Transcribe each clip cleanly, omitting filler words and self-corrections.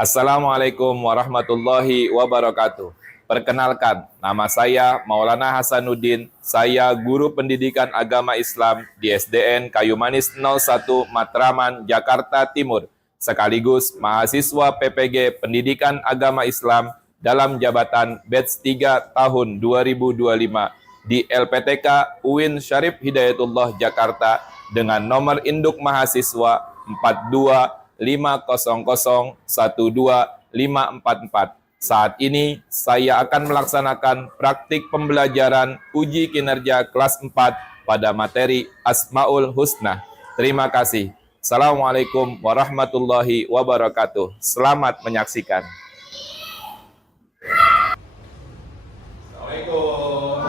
Assalamualaikum warahmatullahi wabarakatuh. Perkenalkan, nama saya Maulana Hasanuddin. Saya guru pendidikan agama Islam di SDN Kayu Manis 01 Matraman, Jakarta Timur, sekaligus mahasiswa PPG Pendidikan Agama Islam dalam jabatan batch 3 tahun 2025 di LPTK UIN Syarif Hidayatullah Jakarta dengan nomor induk mahasiswa 4250012544. Saat ini saya akan melaksanakan praktik pembelajaran uji kinerja kelas 4 pada materi Asmaul Husna. Terima kasih. Assalamualaikum warahmatullahi wabarakatuh. Selamat menyaksikan. Assalamualaikum.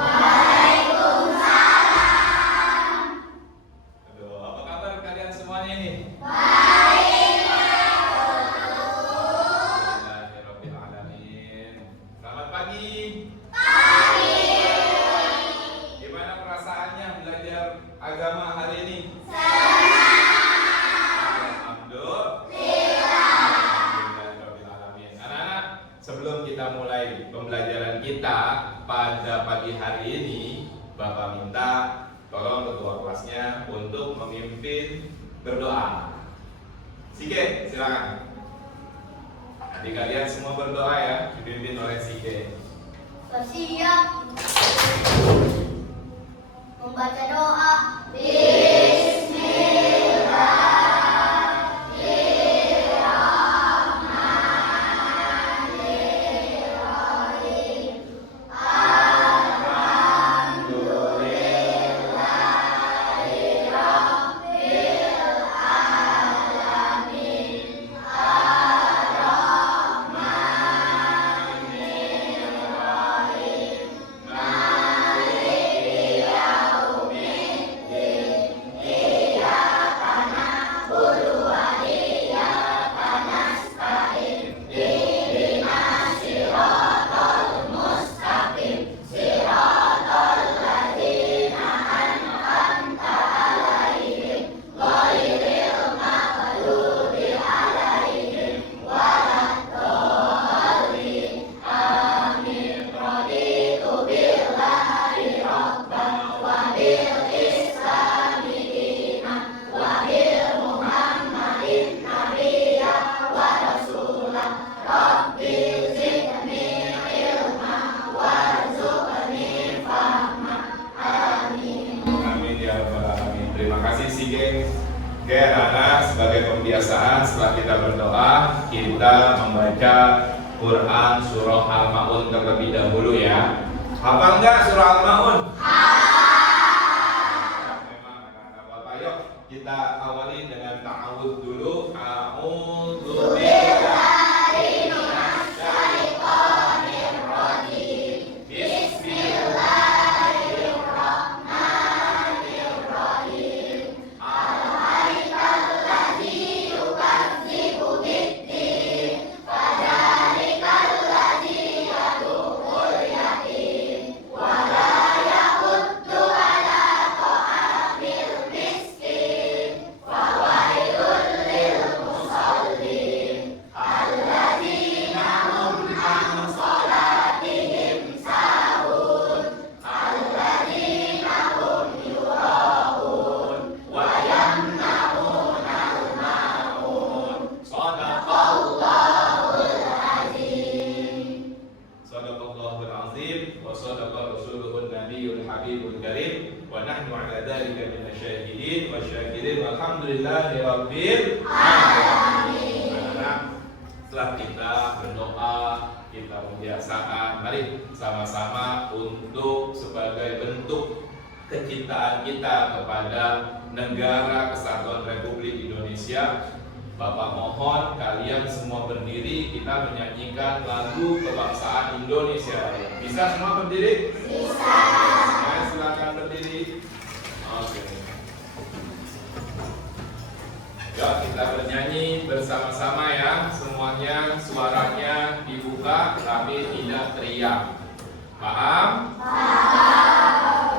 Agama hari ini? Anak-anak, sebelum kita mulai pembelajaran kita pada pagi hari ini, Bapak minta tolong ketua kelasnya untuk memimpin berdoa. Sige, silakan. Nanti kalian semua berdoa ya, dipimpin oleh Sige. Siap. Membaca doa. Terima kasih Sige. Oke anak-anak, sebagai pembiasaan setelah kita berdoa, kita membaca Quran surah Al-Ma'un terlebih dahulu ya. Hafal nggak surah Al-Ma'un? Memang anak-anak Bapak, yuk kita awali dengan ta'awudz dulu. A'udzu billahi minasy syaithanir rajim. Alhamdulillahirabbil alamin. Setelah kita berdoa, kita membiasakan, mari sama-sama untuk sebagai bentuk kecintaan kita kepada Negara Kesatuan Republik Indonesia. Bapak mohon kalian semua berdiri, kita menyanyikan lagu kebangsaan Indonesia. Bisa semua berdiri? Bisa. Silakan berdiri. Oke. Ya, kita bernyanyi bersama-sama ya. Semuanya suaranya dibuka tapi tidak teriak. Paham? Paham.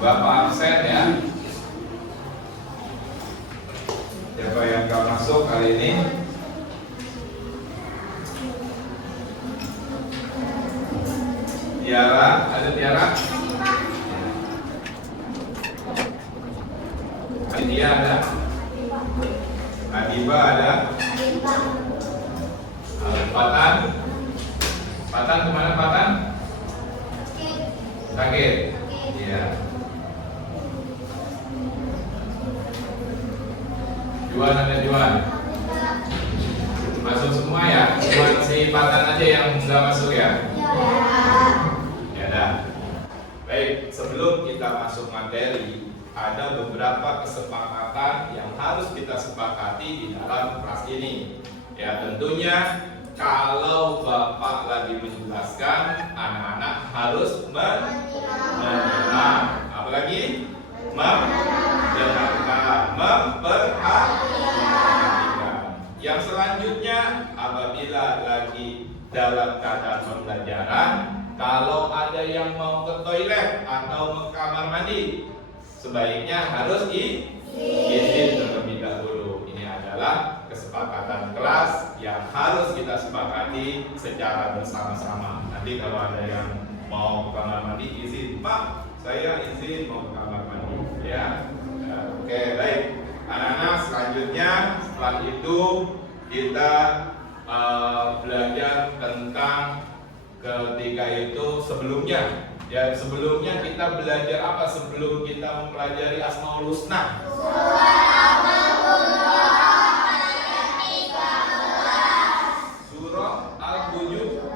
Bapak absen ya. Siapa yang gak masuk kali ini? Tiara, ada Tiara? Aditya ada? Adiba ada? Patan? Patan kemana Patan? Sakit? Iya. Juan ada Juan? Masuk semua ya? Cuma si Patan aja yang nggak masuk ya? Ya dah. Baik, sebelum kita masuk materi, ada beberapa kesepakatan yang harus kita sepakati di dalam kelas ini. Ya tentunya kalau Bapak lagi menjelaskan, anak-anak harus menyimak. Apalagi? Mendengarkan, memperhatikan. Yang selanjutnya, apabila lagi dalam keadaan pembelajaran, kalau ada yang mau ke toilet atau ke kamar mandi, sebaiknya harus izin terlebih dahulu. Ini adalah kesepakatan kelas yang harus kita sepakati secara bersama-sama. Nanti kalau ada yang mau ke kamar mandi, izin, Pak, saya izin mau ke kamar mandi, ya. Oke, baik. Anak-anak, selanjutnya setelah itu kita belajar tentang ketika itu sebelumnya. Ya, sebelumnya kita belajar apa sebelum kita mempelajari Asmaul Husna? Surah Al-Hujurat.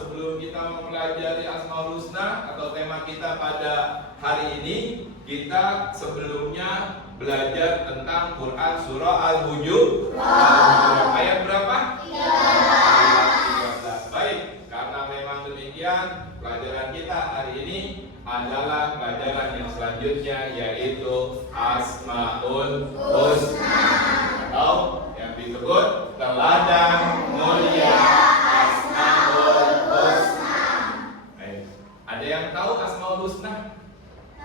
Sebelum kita mempelajari Asmaul Husna atau tema kita pada hari ini, kita sebelumnya belajar tentang Quran surah Al-Hujurat. Ayat berapa? 13. Baik, karena memang demikian, pelajaran kita hari ini adalah pelajaran yang selanjutnya, yaitu Asmaul Husna atau yang disebut teladan mulia Asmaul Husna. Baik, ada yang tahu Asmaul Husna?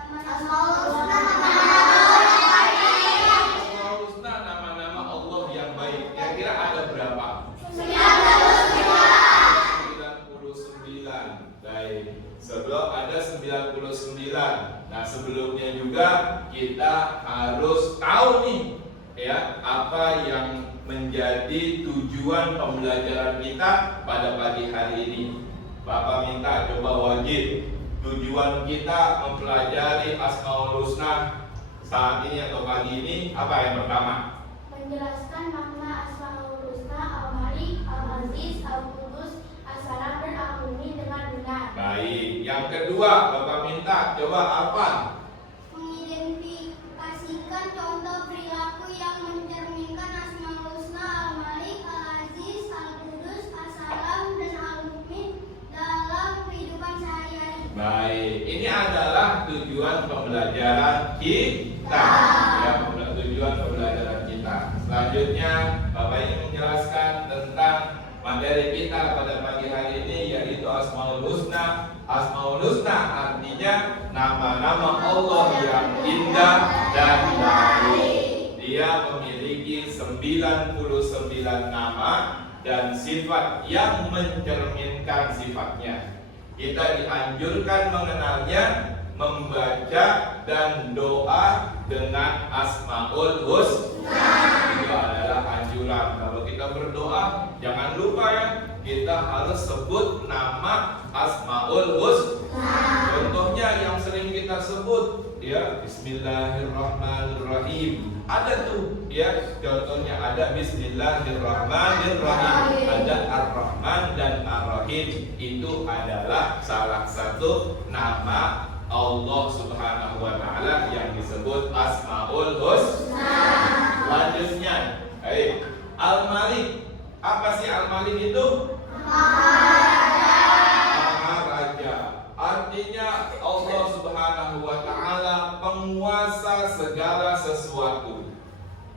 Asmaul Husna nama-nama Allah yang baik. Kira-kira ada berapa? 99. Baik. Sebelum ada 99. Nah, sebelumnya juga kita harus tahu nih, ya, apa yang menjadi tujuan pembelajaran kita pada pagi hari ini. Bapak minta coba wajib. Tujuan kita mempelajari Asmaul Husna saat ini atau pagi ini apa yang pertama? Menjelaskan makna Asmaul Husna, Al-Malik, Al-Aziz, Al-Qudus, As-Salam, dan Al-Mu'min dengan benar. Baik. Yang kedua, Bapak minta coba apa? Mengidentifikasikan contoh perilaku yang mencerminkan Asmaul Husna, Al-Malik, Al-Aziz, Al-Qudus, As-Salam, dan Al-Mu'min dalam kehidupan sehari-hari. Baik, ini adalah tujuan pembelajaran kita. Ya, tujuan pembelajaran kita. Selanjutnya, Bapak ingin menjelaskan tentang materi kita pada pagi hari ini, yaitu Asmaul Husna. Asmaul Husna artinya nama-nama Allah yang indah dan baik. Dia memiliki 99 nama dan sifat yang mencerminkan sifatnya. Kita dianjurkan mengenalnya, membaca dan doa dengan Asmaul Husna. Itu adalah anjuran. Kalau kita berdoa, jangan lupa ya, kita harus sebut nama Asmaul Husna. Contohnya yang sering kita sebut, ya, Bismillahirrahmanirrahim. Ada tuh, ya, contohnya ada Bismillahirrahmanirrahim, ada Ar-Rahman dan Ar-Rahim. Itu adalah salah satu nama Allah Subhanahu wa Ta'ala yang disebut Asmaul Husna. Selanjutnya, Al-Malik. Apa sih Al-Malik itu? Maharaja. Artinya Allah Subhanahu wa Ta'ala penguasa segala sesuatu.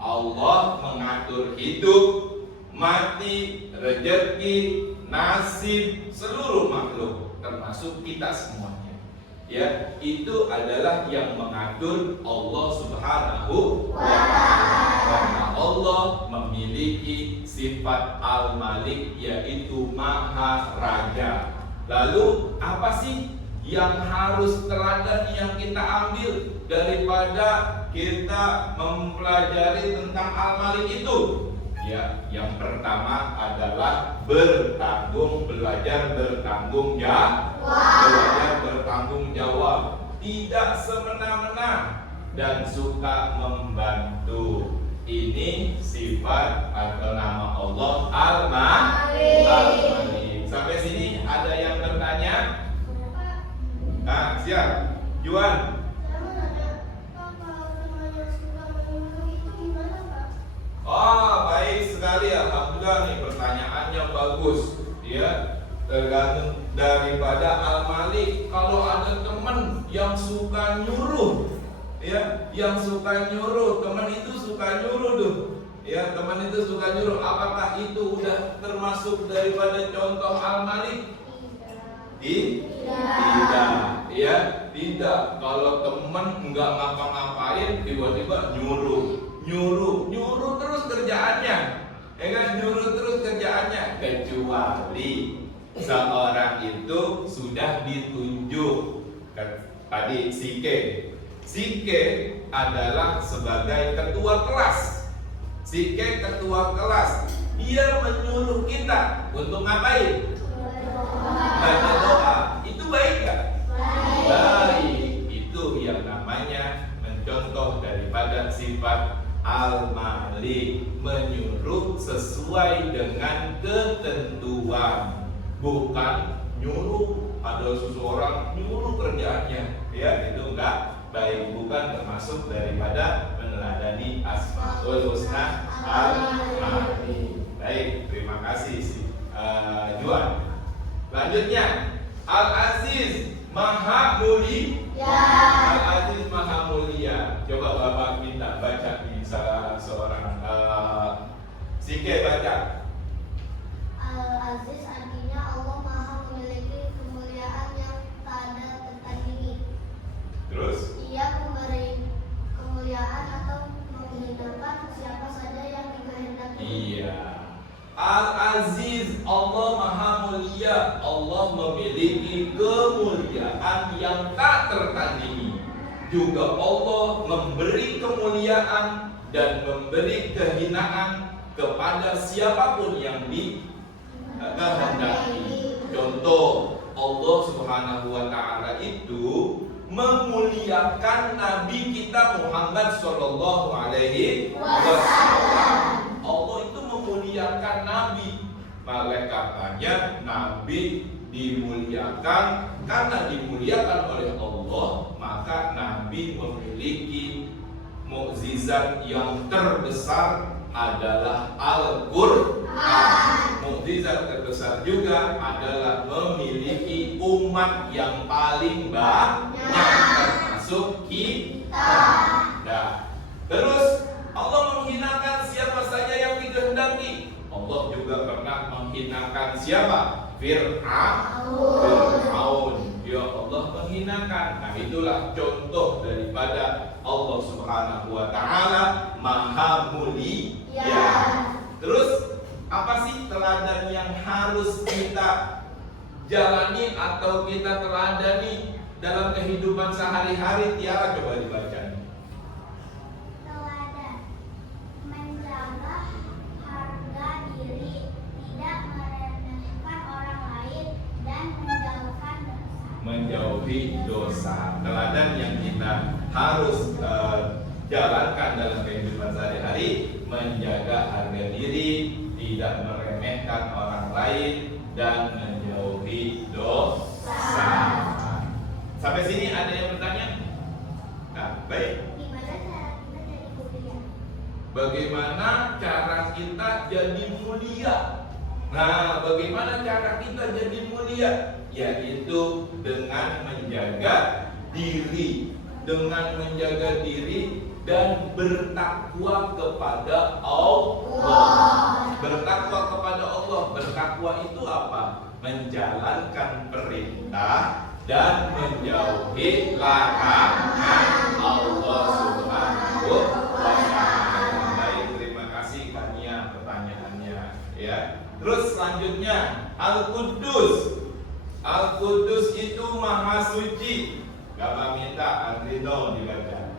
Allah mengatur hidup, mati, rezeki, nasib seluruh makhluk, termasuk kita semuanya. Ya, itu adalah yang mengatur Allah Subhanahu wa Ta'ala. Karena Allah memiliki sifat Al-Malik, yaitu Maha Raja. Lalu apa sih yang harus teladan yang kita ambil daripada kita mempelajari tentang Al-Malik itu? Ya, yang pertama adalah belajar bertanggung jawab. Belajar bertanggung jawab, tidak semena-mena dan suka membantu. Ini sifat atau nama Allah Al-Malik. Sampai sini ada yang bertanya? Nah, siap. Juan. Oh, baik sekali, alhamdulillah nih, pertanyaannya bagus. Ya, tergantung daripada Al-Malik. Kalau ada teman yang suka nyuruh, ya, yang suka nyuruh, teman itu suka nyuruh tuh. Ya, teman itu suka nyuruh, apakah itu udah termasuk daripada contoh Al-Malik? Tidak, ya, tidak. Kalau teman nggak ngapa-ngapain, tiba-tiba nyuruh terus kerjaannya, ya kan, nyuruh terus kerjaannya, kecuali seorang itu sudah ditunjuk. Tadi Sike adalah sebagai ketua kelas. Sike ketua kelas, dia menyuruh kita untuk ngapain? Baca doa. Itu baik gak? Baik. Itu yang namanya mencontoh daripada sifat Al-Malik, menyuruh sesuai dengan ketentuan, bukan nyuruh ada seseorang nyuruh kerjaannya. Ya, itu enggak baik, bukan termasuk daripada meneladani Asmaul Husna Al-Malik. Baik, terima kasih Juan. Selanjutnya, Al-Aziz Maha Mulia. Al-Aziz Maha Mulia. Coba Bapak minta baca nih salah seorang Sike baca. Al-Aziz artinya Allah Maha memiliki kemuliaan yang tak ada tertandingi. Terus? Ia memberi kemuliaan atau menghinakan siapa saja yang dikehendaki. Iya. Al-Aziz, Allah Maha Mulia. Allah memiliki kemuliaan yang tak tertandingi. Juga Allah memberi kemuliaan dan memberi kehinaan kepada siapapun yang dikehendaki. Contoh, Allah Subhanahu wa Ta'ala itu memuliakan Nabi kita Muhammad Sallallahu Alaihi Wasallam. Allah itu memuliakan Nabi. Oleh karenanya Nabi dimuliakan. Karena dimuliakan oleh Allah, maka Nabi memiliki mukjizat yang terbesar adalah Al-Qur'an. Mukjizat terbesar juga adalah memiliki umat yang paling banyak, termasuk kita. Nah, terus Allah menghinakan siapa saja yang dikehendaki. Allah juga pernah menghinakan siapa? Fir'aun. Ya, Allah menghinakan. Nah, itulah contoh daripada Allah Subhanahu wa Ta'ala Maha Mulia. Terus apa sih teladan yang harus kita jalani atau kita teladani dalam kehidupan sehari-hari? Tiara, coba dibaca. Teladan menjaga harga diri, tidak meremehkan orang lain, dan menjauhi dosa. Teladan yang kita harus jalankan dalam kehidupan sehari-hari: menjaga harga diri, tidak meremehkan orang lain, dan menjauhi dosa. Sampai sini ada yang bertanya? Nah, baik. Bagaimana cara kita jadi mulia? Nah, bagaimana cara kita jadi mulia? Yaitu dengan menjaga diri, dan bertakwa kepada Allah. Bertakwa kepada Allah. Bertakwa itu apa? Menjalankan perintah dan menjauhi larangan Allah Subhanahu wa Ta'ala. Baik, terima kasih Kania pertanyaannya ya. Terus selanjutnya Al-Quddus. Al-Quddus itu Maha Suci. Bapak minta Andrino dibaca.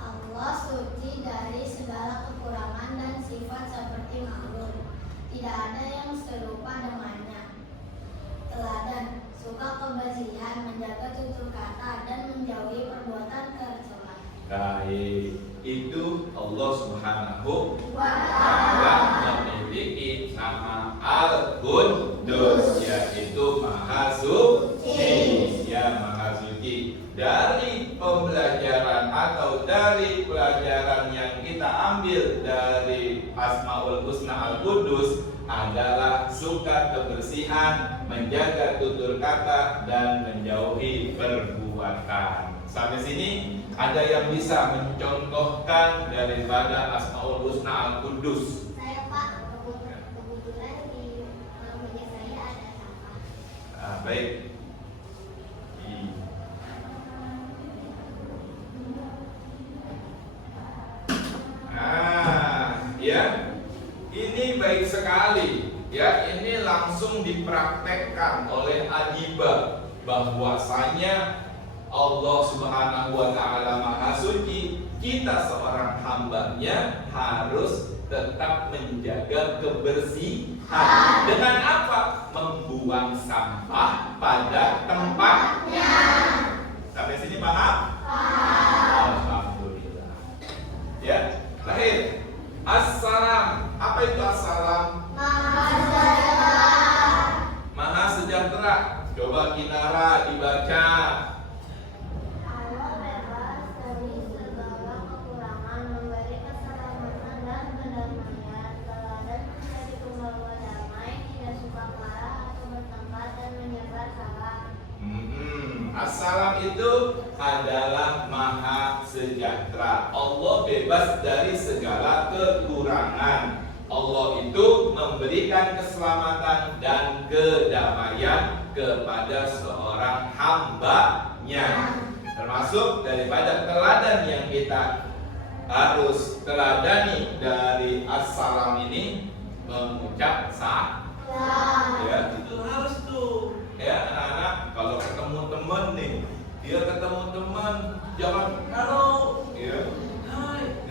Allah suci dari segala kekurangan dan sifat seperti makhluk. Tidak ada yang serupa dengannya. Teladan, suka kebersihan, menjaga tutur kata, dan menjauhi perbuatan tercela. Baik, itu Allah Subhanahu wa Ta'ala memiliki nama Al-Quddus, yaitu Maha Suci. Ya, Maha Suci. Dari pembelajaran atau dari pelajaran yang kita ambil dari Asmaul Husna Al-Quddus adalah suka kebersihan, menjaga tutur kata, dan menjauhi perbuatan. Sampai sini ada yang bisa mencontohkan daripada Asmaul Husna Al-Quddus? Saya Pak, kebetulan di meja saya ada sampah. Baik. Ya, ini baik sekali. Ya, ini langsung dipraktekkan oleh Adibah bahwasanya Allah Subhanahu wa Ta'ala Maha Suci. Kita seorang hambanya harus tetap menjaga kebersihan. Dengan apa? Membuang sampah pada tempatnya. Sampai sini paham? Alhamdulillah. Ya, terakhir Assalam. Apa itu assalam? Maha sejahtera. Coba Kinara dibaca. Allah bebas dari segala kekurangan, memberi keselamatan dan kedamaian. Teladan menjadi pembawa damai, tidak suka marah atau bertengkar, dan menyebar salam. Assalam itu adalah Maha sejahtera. Allah bebas dari segala kekurangan. Allah itu memberikan keselamatan dan kedamaian kepada seorang hambanya. Termasuk daripada teladan yang kita harus teladani dari assalam ini, mengucap salam. Ya, itu harus tuh. Ya, anak-anak kalau ketemu teman nih, dia ketemu teman jangan halo, ya.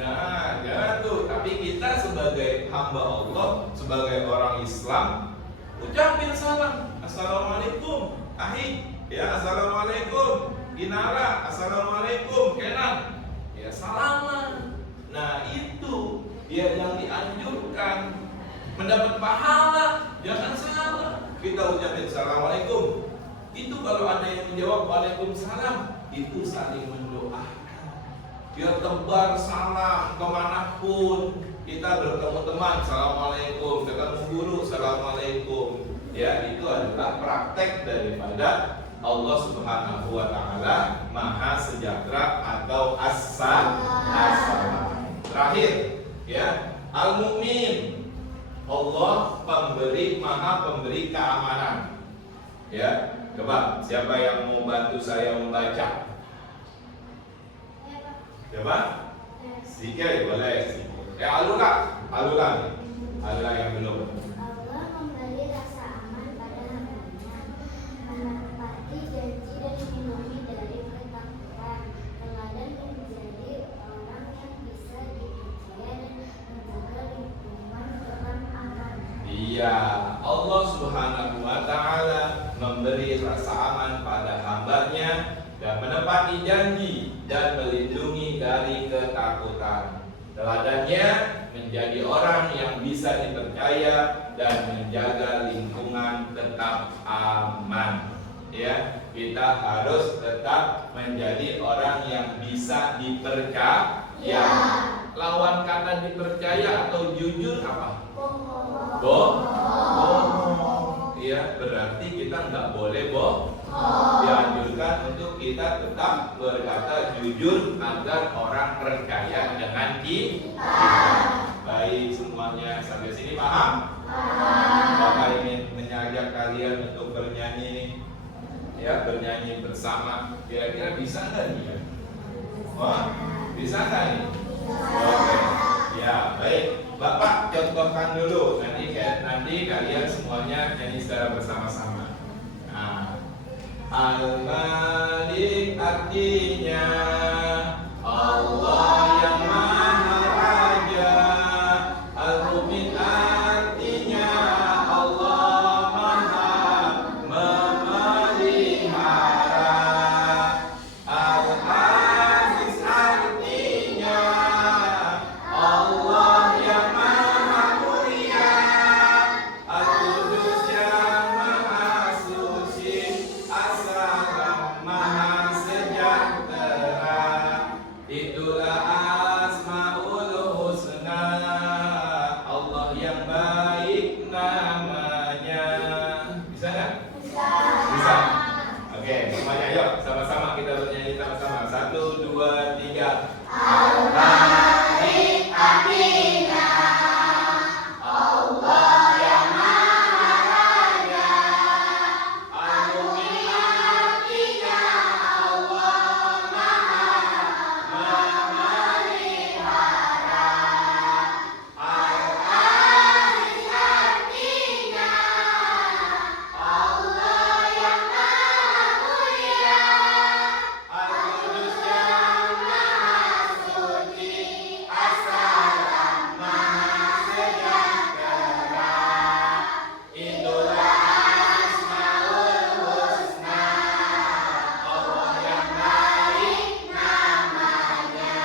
Nah, jangan tuh. Tapi kita sebagai hamba Allah, sebagai orang Islam, ucapin salam. Assalamualaikum, Ahi. Ya, assalamualaikum. Inara, assalamualaikum. Kenan. Ya, salaman. Nah, itu dia yang dianjurkan. Mendapat pahala, jangan salah. Kita ucapin assalamualaikum. Itu kalau ada yang menjawab waalaikumsalam, itu saling mendoakan. Biar tebar salam kemanapun kita bertemu teman, assalamualaikum. Ketemu guru, assalamualaikum. Ya, itu adalah praktek daripada Allah Subhanahu wa Ta'ala Maha Sejahtera atau Assalam. Terakhir, ya, Al-Mu'min. Allah pemberi, Maha pemberi keamanan. Ya, coba siapa yang mau bantu saya membaca? Coba? Sikit boleh. Alula yang belum. Allah memberi rasa aman pada hambanya, menepati janji dan melindungi dari ketakutan. Teladan menjadi orang yang bisa dipercaya dan menjaga lingkungan dengan aman. Iya, Allah Subhanahu wa Ta'ala memberi rasa aman pada hambanya dan menepati janji dan melindungi dari ketakutan. Teladannya menjadi orang yang bisa dipercaya dan menjaga lingkungan tetap aman. Ya, kita harus tetap menjadi orang yang bisa dipercaya. Lawan kata dipercaya atau jujur apa? Bohong. Ya, berarti kita nggak boleh bohong. Dianjurkan untuk kita tetap berkata jujur agar orang percaya dengan kita. Baik semuanya, sampai sini paham? Bapak ingin mengajak kalian kalian untuk bernyanyi, ya, bernyanyi bersama. Kira-kira bisa nggak nih? Ya? Wah, bisa nggak nih? Oke, ya baik. Bapak contohkan dulu. Nanti kalian semuanya nyanyi secara bersama-sama. Nah, Al-Malik artinya Allah yang Maha Raja. Al-Mu'min artinya Allah Maha memelihara. Al-Aziz artinya Allah yang Maha Mulia. Al-Qudus yang Maha Suci. As-Salam Maha Sejahtera. Itulah Asmaul Husna, Allah yang baik namanya. Bisa nggak? Bisa. Oke, semuanya yuk sama-sama kita bernyanyi sama-sama. 1, 2, 3. Al-Malik artinya Allah yang Maha Raja. Al-Mu'min artinya Allah Maha memelihara. Al-Aziz artinya Allah yang Maha Mulia. Al-Qudus yang Maha Suci. As-Salam Maha Sejahtera. Itulah Asmaul Husna, Allah yang baik namanya.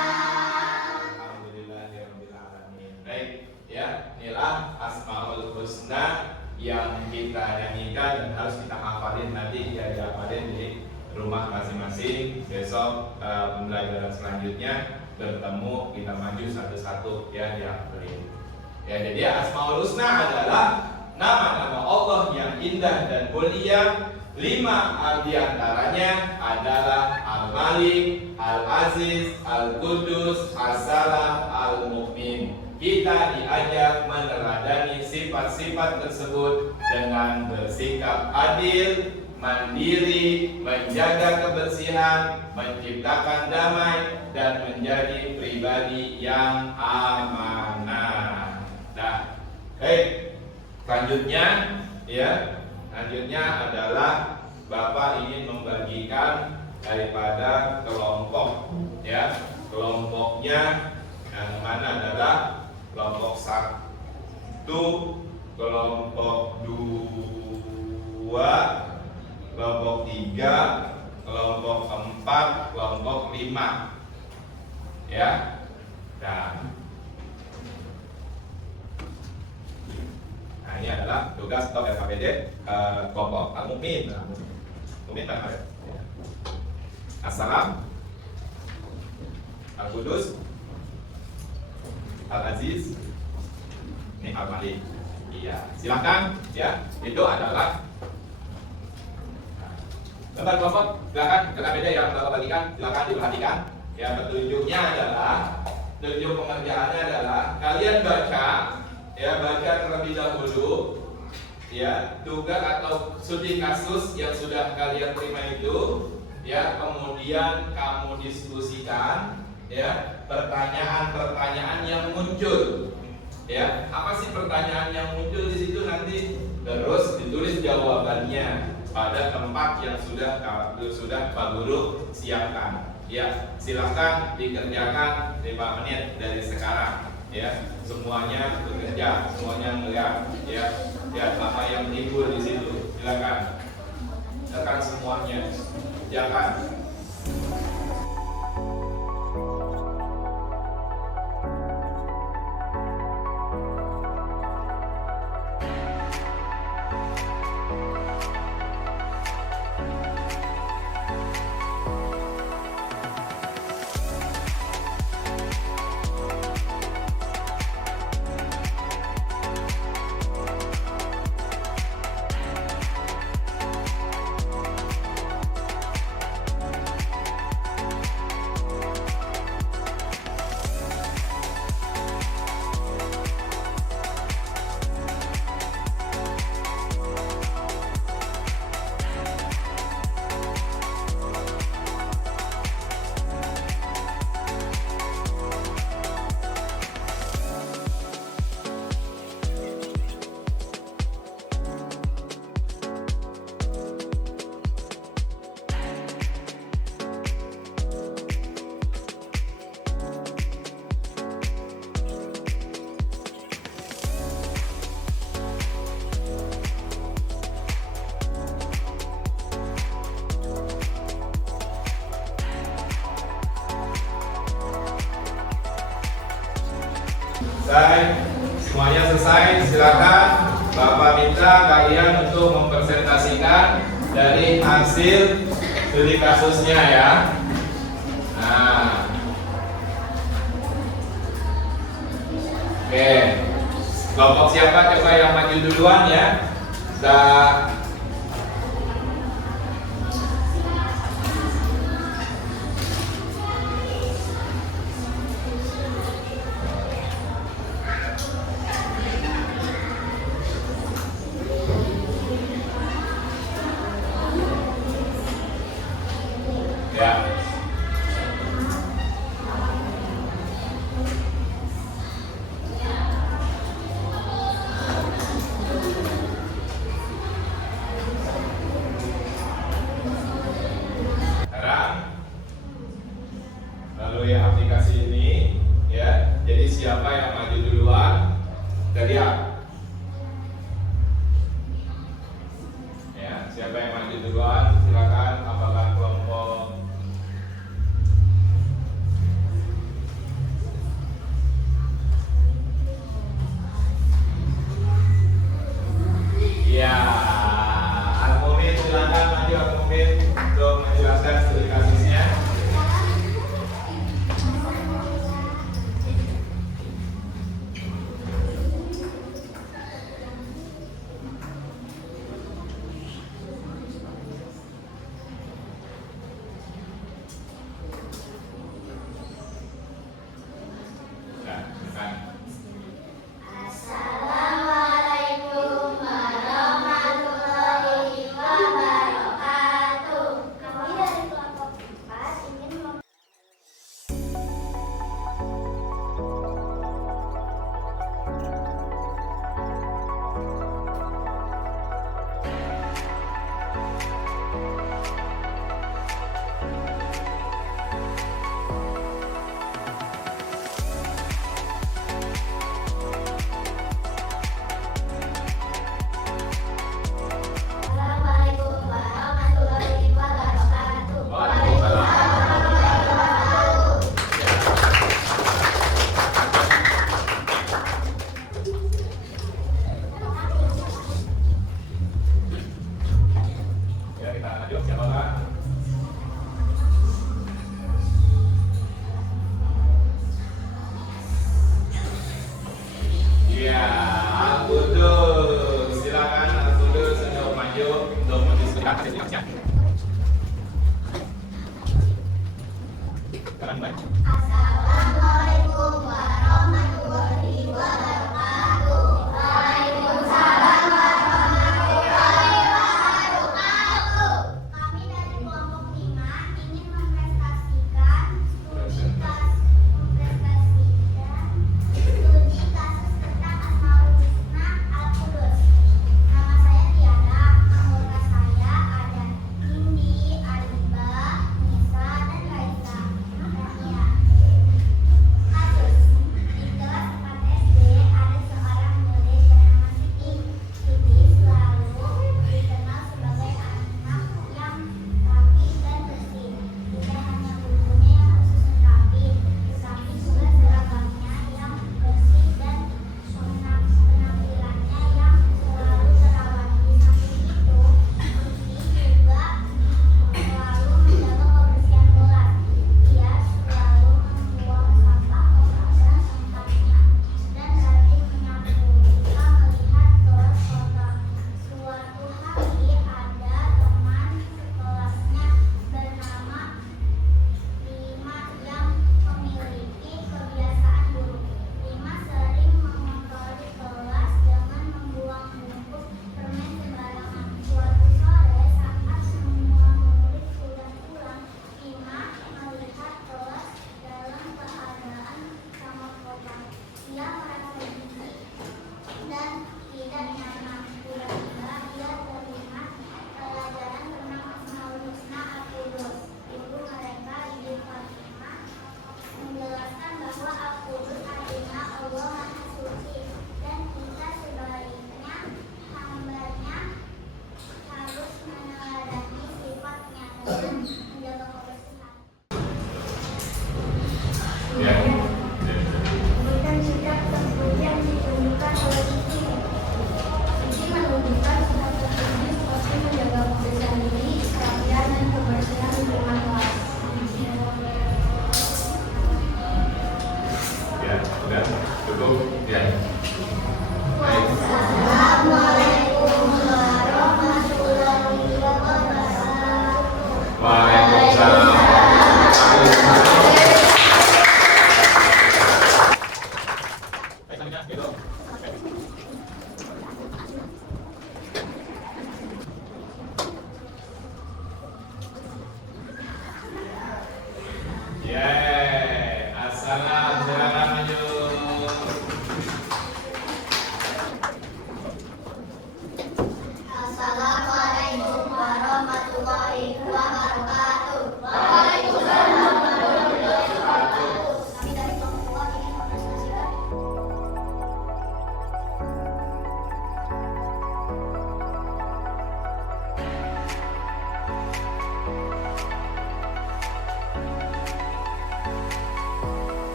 Alhamdulillahirabbil alamin. Baik, ya, inilah Asmaul Husna yang kita nyanyikan dan harus kita hafalin nanti, ya, dihafalin di rumah masing-masing. Besok pembelajaran selanjutnya bertemu, kita maju satu-satu, ya, dihafalin. Ya, jadi Asmaul Husna adalah nama-nama Allah yang indah dan mulia. 5 di antaranya adalah Al-Malik, Al-Aziz, Al-Qudus, As-Salam, Al-Mu'min. Kita diajak meneladani sifat-sifat tersebut dengan bersikap adil, mandiri, menjaga kebersihan, menciptakan damai, dan menjadi pribadi yang amanah. Nah, baik. Selanjutnya, ya, selanjutnya adalah Bapak ingin membagikan daripada kelompok, ya, kelompoknya yang mana adalah kelompok 1, kelompok 2, kelompok 3, kelompok 4, kelompok 5, ya. Nah, ini adalah tugas atau LKPD kelompok Al-Mu'min. Mu'min apa ya? As-Salam, Al-Qudus, Al-Aziz, ini Al-Malik. Iya, silakan, ya. Itu adalah lembar kelompok. Silakan LKPD yang Bapak bagikan, silakan diperhatikan. Ya, petunjuknya adalah, petunjuk pengerjaannya adalah kalian baca, ya, baca terlebih dahulu, ya, tugas atau studi kasus yang sudah kalian terima itu, ya, kemudian kamu diskusikan, ya, pertanyaan-pertanyaan yang muncul, ya, apa sih pertanyaan yang muncul di situ nanti, terus ditulis jawabannya pada tempat yang sudah Pak Guru siapkan. Ya, silakan dikerjakan 5 menit dari sekarang. Ya, semuanya bekerja, semuanya melihat. Ya, ya, apa yang timbul di situ, silakan. Silakan semuanya, jangan. Selesai? Semuanya selesai? Silakan Bapak minta kalian untuk mempresentasikan dari hasil studi kasusnya ya. Nah, oke. Kelompok siapa coba yang maju duluan ya? Sudah. Ya. Sekarang lalu ya aplikasi ini ya. Jadi siapa yang maju duluan? Kita lihat. Ya, siapa yang maju duluan? Silakan apakah kelompok ya, Al-Mumin silakan maju Al-Mumin untuk menjelaskan studi kasusnya. Nah, silakan. Assalamualaikum warahmatullahi wabarakatuh. Kami dari kelompok 4 ingin Assalamualaikum warahmatullahi wabarakatuh. Ya, kita lanjut siapa Pak? Ya, Al-Qudus. Silakan Al-Qudus untuk maju untuk mendiskusikan hasil kasusnya. Sekarang mulai. Assalamualaikum warahmatullahi wabarakatuh. Waalaikumsalam warahmatullahi wabarakatuh. Kami dari kelompok 5 ingin mempresentasikan studi kasus tentang Asmaul Husna Al-Qudus. Nama saya Tiara, anggota saya ada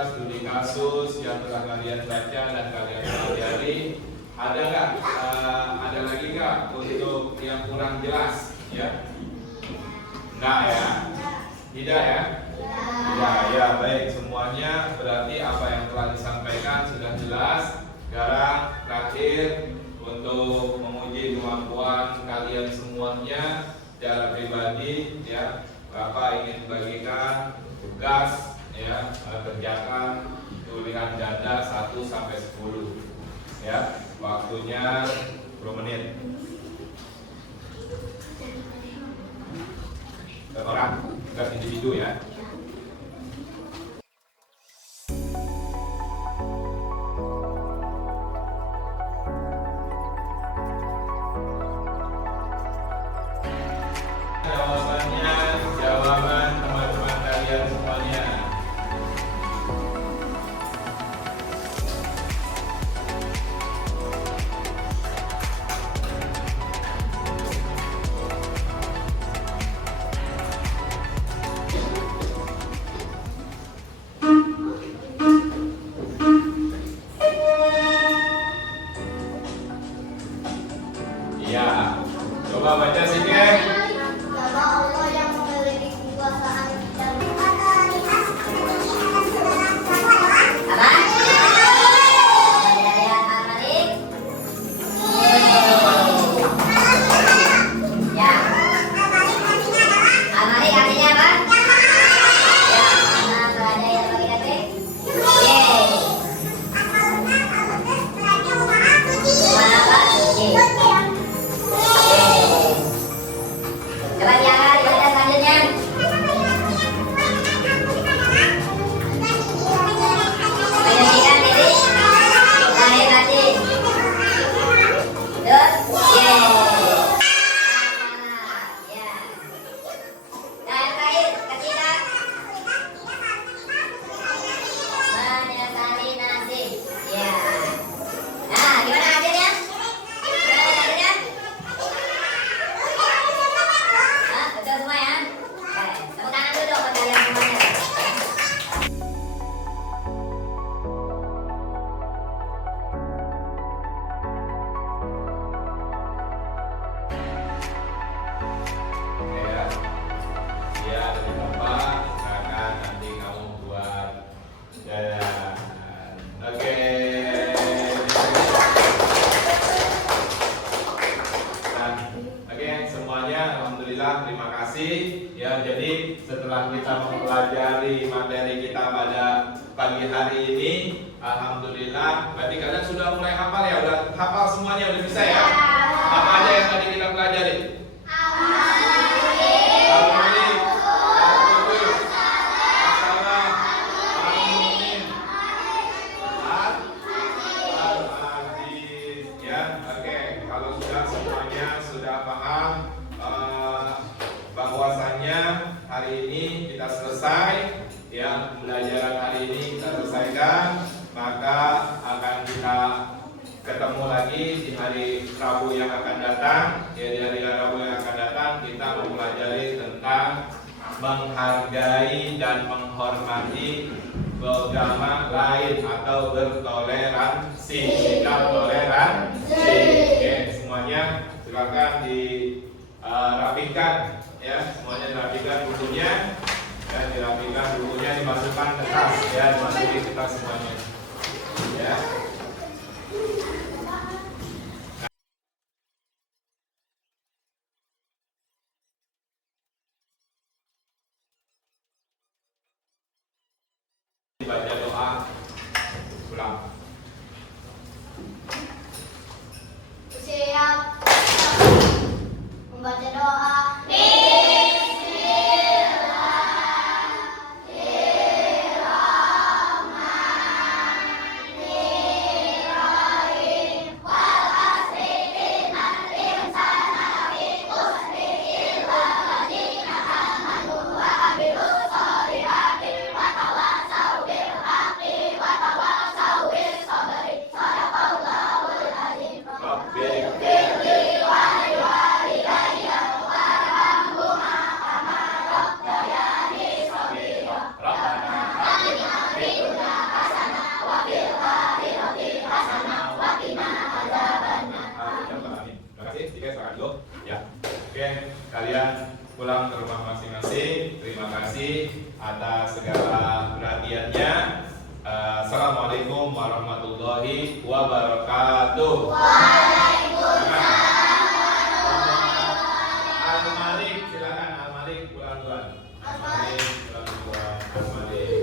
studi kasus yang telah kalian baca dan kalian pelajari. Ada nggak? Ada lagi nggak untuk yang kurang jelas? Ya? Nggak ya? Tidak ya? Tidak ya. Baik, semuanya berarti apa yang telah disampaikan sudah jelas. Sekarang terakhir untuk menguji kemampuan kalian semuanya secara pribadi, ya. Bapak ingin bagikan tugas, ya, kerjakan tulisan ganda 1 sampai 10. Ya, waktunya 10 menit. Per orang, tugas individu ya. Jawabannya, jawaban teman-teman kalian semuanya. Iya, coba baca sih, Kek. Nama Allah yang memiliki kekuasaan dan Ya, ya dari Bapak, silakan nanti kamu buat jajan. Oke. Nah, oke semuanya, alhamdulillah, terima kasih. Ya, jadi setelah kita mempelajari materi kita pada pagi hari ini, alhamdulillah, berarti kalian sudah mulai hafal ya, udah hafal semuanya, udah bisa ya? Apa aja yang tadi kita pelajari? Bahwasannya hari ini kita selesai, ya, pelajaran hari ini kita selesaikan, maka akan kita ketemu lagi di hari Rabu yang akan datang. Ya, di hari Rabu yang akan datang kita mempelajari tentang menghargai dan menghormati agama lain atau bertoleransi, sikap toleransi. Oke, semuanya silakan dirapikan, ya, semuanya dirapikan bukunya, dan dirapikan bukunya, dimasukkan ke tas, ya, dimasukin ke tas semuanya, ya. Baca doa pulang. siap membaca doa. terima kasih atas segala perhatiannya. Assalamualaikum warahmatullahi wabarakatuh. Al-Malik, silakan Al-Malik pulang duluan. Al-Malik pulang duluan. Al-Malik.